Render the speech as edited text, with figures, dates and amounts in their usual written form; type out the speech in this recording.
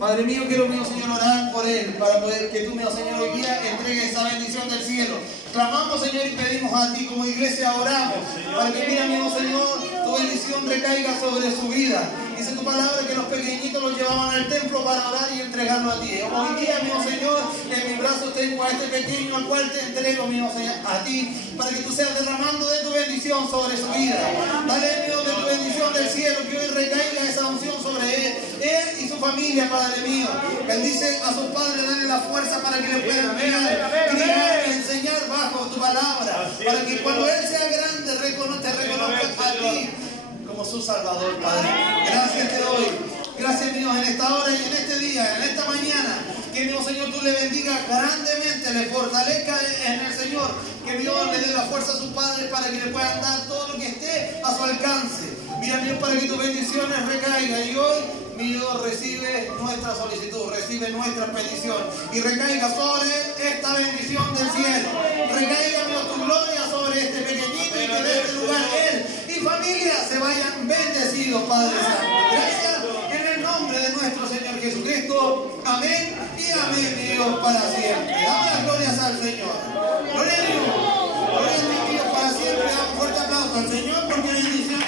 Padre mío, quiero, mío Señor, orar por él, para poder que tú, mío Señor, hoy día entregues esa bendición del cielo. Clamamos, Señor, y pedimos a ti, como iglesia oramos, para que, mira, mío Señor, tu bendición recaiga sobre su vida. Dice tu palabra que los pequeñitos los llevaban al templo para orar y entregarlo a ti. Hoy día, mío Señor, en mis brazos tengo a este pequeño al cual te entrego, mío Señor, a ti, para que tú seas derramando de tu bendición sobre su vida. Dale, mío, de tu bendición del cielo, que hoy recaiga esa unción sobre él y su familia, Padre mío. Bendice a sus padres, dale la fuerza para que le puedan criar y enseñar bajo tu palabra, para que cuando él sea grande te reconozca a ti como su Salvador, Padre. Gracias te doy. Gracias, Dios, en esta hora y en este día, en esta mañana. Que Dios, Señor, tú le bendigas grandemente, le fortalezca en el Señor. Que Dios le dé la fuerza a sus padres para que le puedan dar todo lo que esté a su alcance. Mira, Dios, para que tus bendiciones recaigan. Y hoy, mi Dios, recibe nuestra solicitud, recibe nuestra petición. Y recaiga sobre esta bendición del cielo. Recaiga, Dios, tu gloria sobre este pequeñito y que de este lugar él y familia se vayan bendecidos, Padre Santo. Gracias en el nombre de nuestro Señor Jesucristo. Amén y amén, mi Dios, para siempre. Damos las glorias al Señor. Gloria a Dios. Gloria a ti, Dios, para siempre. Damos un fuerte aplauso al Señor porque bendición